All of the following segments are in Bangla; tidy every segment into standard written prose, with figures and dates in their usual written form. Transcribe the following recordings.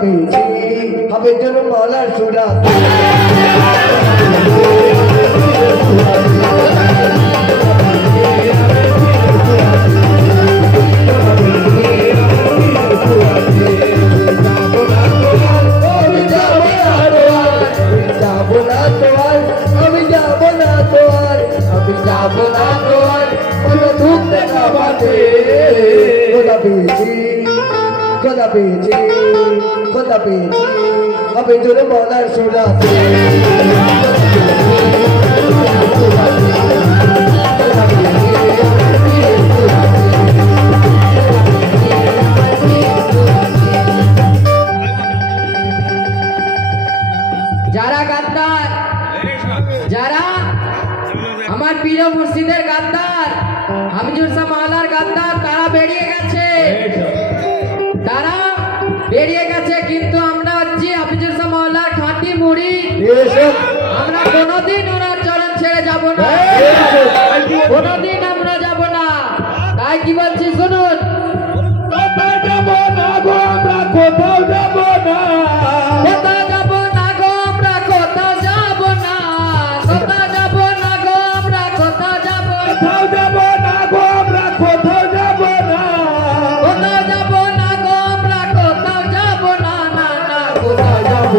পেয়েছি হবে যেন মালার সুরা খোদা পেয়েছি হবে জোরে বলার সুরাতে যারা গাদ্দার যারা আমার প্রিয় মুর্শিদের গাদ্দার হাফিজুল শাহ মাওলার গাদ্দার তারা বেরিয়ে গেছে কিন্তু আমরা হচ্ছি হাফিজুল শাহ মাওলার খাঁটি মুরিদ আমরা কোনোদিন ওনার চরণ ছেড়ে যাব না কোনোদিন আমরা যাব না তাই কি বলছি শুনুন কোথাও যাব না গো আমরা কোথাও যাব না কোথাও যাব না গো আমরা কোথাও যাব না কোথাও যাব না গো আমরা কোথাও যাব কোথাও যাব না গো আমরা কোথাও যাব না কোথাও যাব না গো আমরা কোথাও যাব না না না কোথাও যাব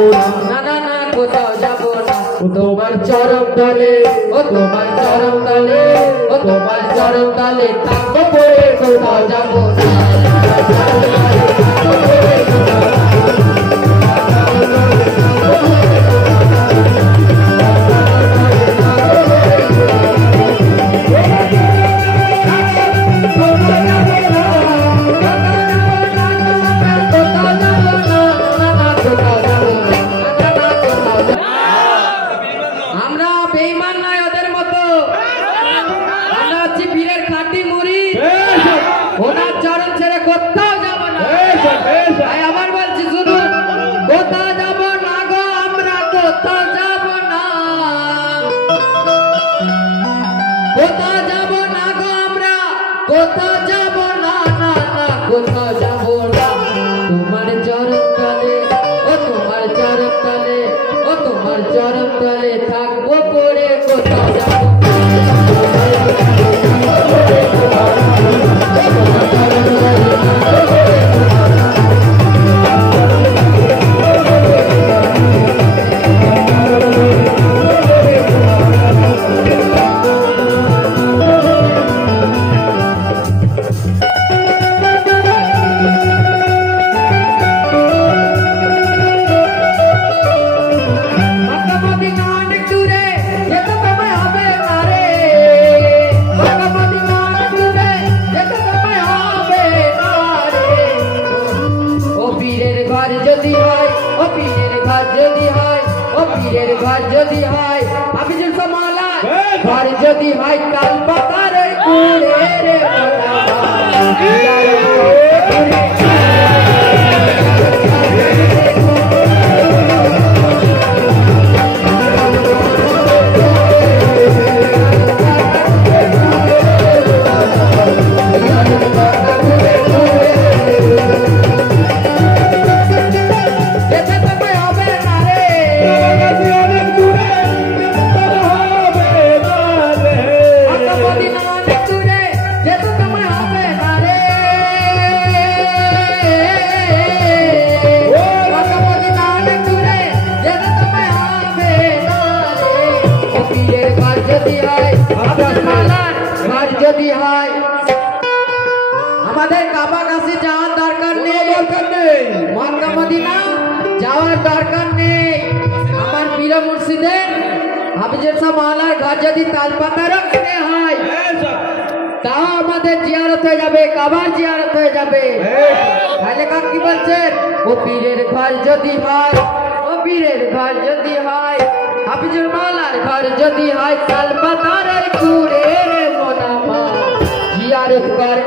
না না না কোথাও যাব না তোমার চরণ তলে ও তোমার চরণ তলে ও তোমার চরণ তলে থাকবো পড়ে কোথাও যাব না ওনার চরণ ছেড়ে কোথাও যাব না তাই আবার বলছি শুধু কোথাও যাব না গো আমরা কোথাও যাব না কোথাও যাব না গো আমরা কোথাও যাব না না না কোথাও যাব না তোমার চরণ তলে ও তোমার চরণ তলে ও তোমার চরণ তলে থাকবো পড়ে কোথাও যাব যদি হয় হাফিজুল শাহ মাওলার ঘর যদি হয় কাল পাতার কুড়ে রে আমাদের কাবা কাছে যাওয়ার দরকার নেই মক্কা মদিনা যাওয়ার দরকার নেই আমার প্রিয় মুর্শিদের হাফিজুল শাহ মাওলার ঘর যদি তালপাতা রাখতে হয় তাও আমাদের জিয়ারত হয়ে যাবে কাবার জিয়ারত হয়ে যাবে তাহলে কাক কি বলছেন ও পীরের ঘর যদি হয় ও পীরের ঘর যদি হয় হাফিজুল মাওলার ঘর যদি হয় তালপাতার কুড়ে রে মোনামা জিয়ারত কর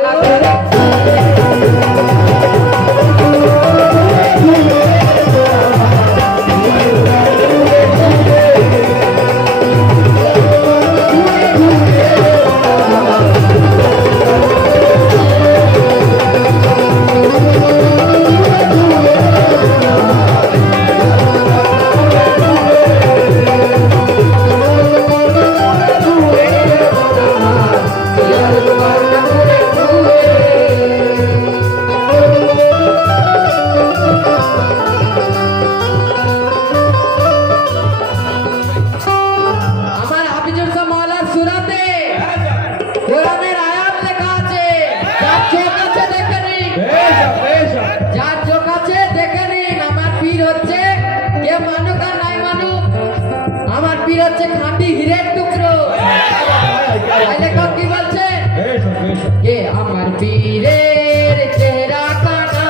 হচ্ছে খাঁটি হীরের টুকরো। তাই লেখক কি বলছে? কে আমার পীরের চেহারা কানা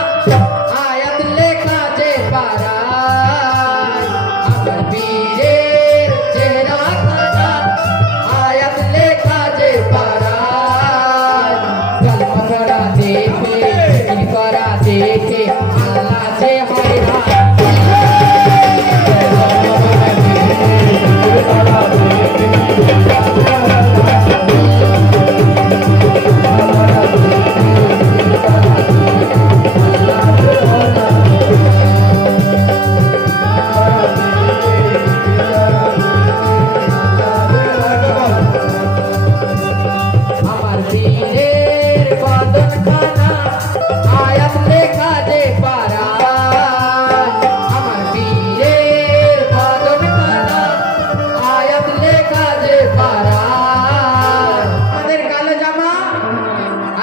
আয়াত লেখা যে পারায়। আমার পীরের চেহারা কানা আয়াত লেখা যে পারায়। কলমা পড়া দেখে কি করা দেখে আল্লাহ যে hayran। আমার পীরের বদন খানা আয়াত লেখা যে পারায়। আমার পীরের বদন খানা আয়াত লেখা যে পারায়। আমাদের কালো জামা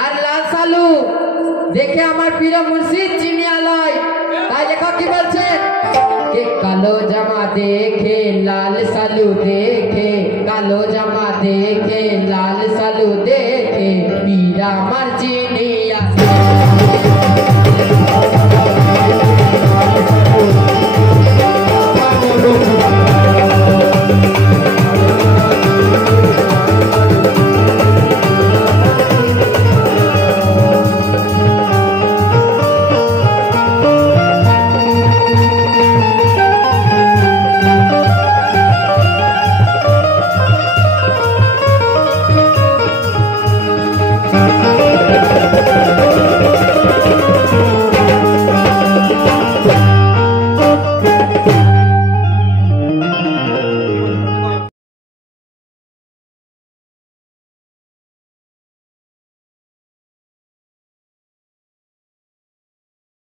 আর লাল সালু দেখে আমার পীর মুর্শিদ চিনিয়া লয়। তাই লেখক কি বলছেন? কে কালো জামা দেখে লাল সালু দেখে, কালো জামা দেখে লাল সালু দেখে পীর আমার চিনিয়া।